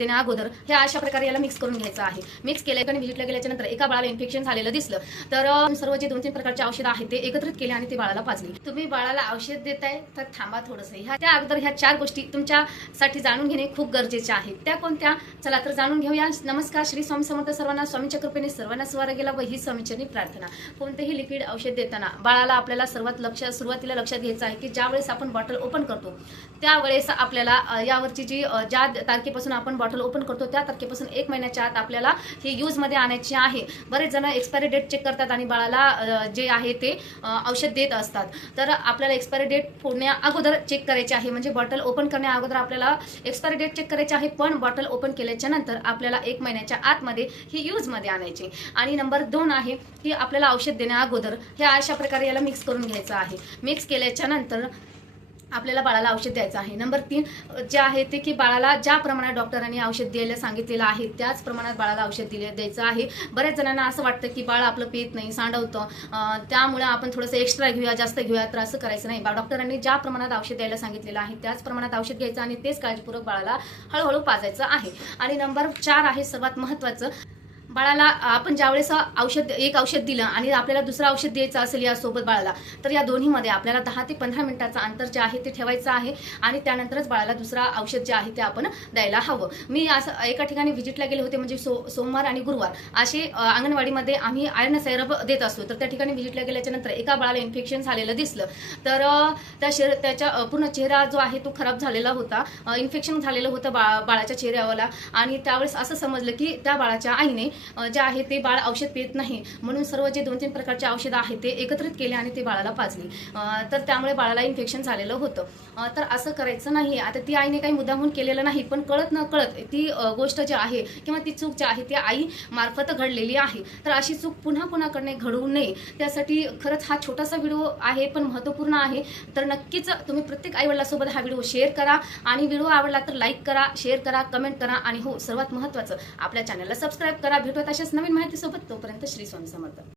त्याने अगोदर हे अशा प्रकारे याला मिक्स करून घ्यायचं आहे. मिक्स केलं आणि व्हिजिटला गेल्याच्यानंतर एका बाळाला इन्फेक्शन झालेलं दिसलं. तर सर्व जे दोन तीन प्रकारचे औषधं आहेत ते एकत्रित केले आणि ते बाळाला पाजले. तुम्ही बाळाला औषध देताय तर थांबा थोडंसं. ह्या त्या अगोदर ह्या चार गोष्टी तुमच्यासाठी जाणून घेणे खूप गरजेचे आहे त्या कोणत्या? चला तर जाणून घेऊया. नमस्कार श्री स्वामी समर्थ सर्वांना स्वामीच्या कृपेने सर्वांना स्वर गेला व ही स्वामीचरणी प्रार्थना. कोणतेही लिक्विड औषध देताना बाळाला आपल्याला सर्वात लक्ष सुरुवातीला लक्षात घ्यायचं आहे की ज्या वेळेस आपण बॉटल ओपन करतो त्यावेळेस आपल्याला यावरची जी ज्या तारखेपासून आपण बॉटल ओपन करतो. त्या तारखेपासून एक महिन्याच्या आत आपल्याला हे यूजमध्ये आणायची आहे. बरेच जण एक्सपायरी डेट चेक करतात आणि बाळाला जे आहे ते औषध देत असतात. तर आपल्याला एक्सपायरी डेट फोडण्या अगोदर चेक करायची आहे. म्हणजे बॉटल ओपन करण्या अगोदर आपल्याला एक्सपायरी डेट चेक करायची आहे पण बॉटल ओपन केल्याच्यानंतर आपल्याला एक महिन्याच्या आतमध्ये ही यूजमध्ये आणायची. आणि नंबर दोन आहे की आपल्याला औषध देण्या अगोदर हे अशा प्रकारे याला मिक्स करून घ्यायचं आहे. मिक्स केल्याच्यानंतर आपल्याला बाळाला औषध द्यायचं आहे. नंबर तीन जे आहे ते की बाळाला ज्या प्रमाणात डॉक्टरांनी औषध द्यायला सांगितलेलं आहे त्याच प्रमाणात बाळाला औषध दिले द्यायचं आहे. बऱ्याच जणांना असं वाटतं की बाळ आपलं पित नाही सांडवतं. त्यामुळे आपण थोडंसं एक्स्ट्रा घेऊया जास्त घेऊया तर असं करायचं नाही. बा डॉक्टरांनी ज्या प्रमाणात औषध द्यायला सांगितलेलं आहे त्याच प्रमाणात औषध घ्यायचं आणि तेच काळजीपूर्वक बाळाला हळूहळू पाजायचं आहे. आणि नंबर चार आहे सर्वात महत्त्वाचं बाळाला आपण ज्यावेळेस औषध एक औषध दिलं आणि आपल्याला दुसरं औषध द्यायचं असेल यासोबत बाळाला तर या दोन्हीमध्ये आपल्याला दहा ते पंधरा मिनिटाचं अंतर जे आहे ते ठेवायचं आहे आणि त्यानंतरच बाळाला दुसरा औषध जे आहे ते आपण द्यायला हवं. मी असं एका ठिकाणी व्हिजिटला गेले होते म्हणजे सो सोमवार आणि गुरुवार. असे अंगणवाडीमध्ये आम्ही आयर्न सैरप देत असतो. तर त्या ठिकाणी व्हिजिटला गेल्याच्यानंतर एका बाळाला इन्फेक्शन झालेलं दिसलं. तर त्या शरीर त्याच्या पूर्ण चेहरा जो आहे तो खराब झालेला होता. इन्फेक्शन झालेलं होतं बा बाळाच्या चेहऱ्याला आणि त्यावेळेस असं समजलं की त्या बाळाच्या आईने जे आहे ते बाळ औषध पित नाही. म्हणून सर्व जे दोन तीन प्रकारचे औषधं आहेत ते एकत्रित केले आणि ते बाळाला पाजली. तर त्यामुळे बाळाला इन्फेक्शन झालेलं होतं. तर असं करायचं नाही आता ती आईने काही मुद्दामून केलेलं नाही पण कळत न कळत ती गोष्ट जी आहे किंवा ती चूक जी आहे ती आई मार्फत घडलेली आहे. तर अशी चूक पुन्हा पुन्हाकडे घडवू नये. त्यासाठी खरंच हा छोटासा व्हिडिओ आहे पण महत्त्वपूर्ण आहे. तर नक्कीच तुम्ही प्रत्येक आईवडिलासोबत हा व्हिडिओ शेअर करा आणि व्हिडिओ आवडला तर लाईक करा शेअर करा कमेंट करा आणि हो सर्वात महत्त्वाचं आपल्या चॅनलला सबस्क्राईब करा. भेटूयात अशाच नवीन माहितीसोबत तोपर्यंत श्री स्वामी समर्थ.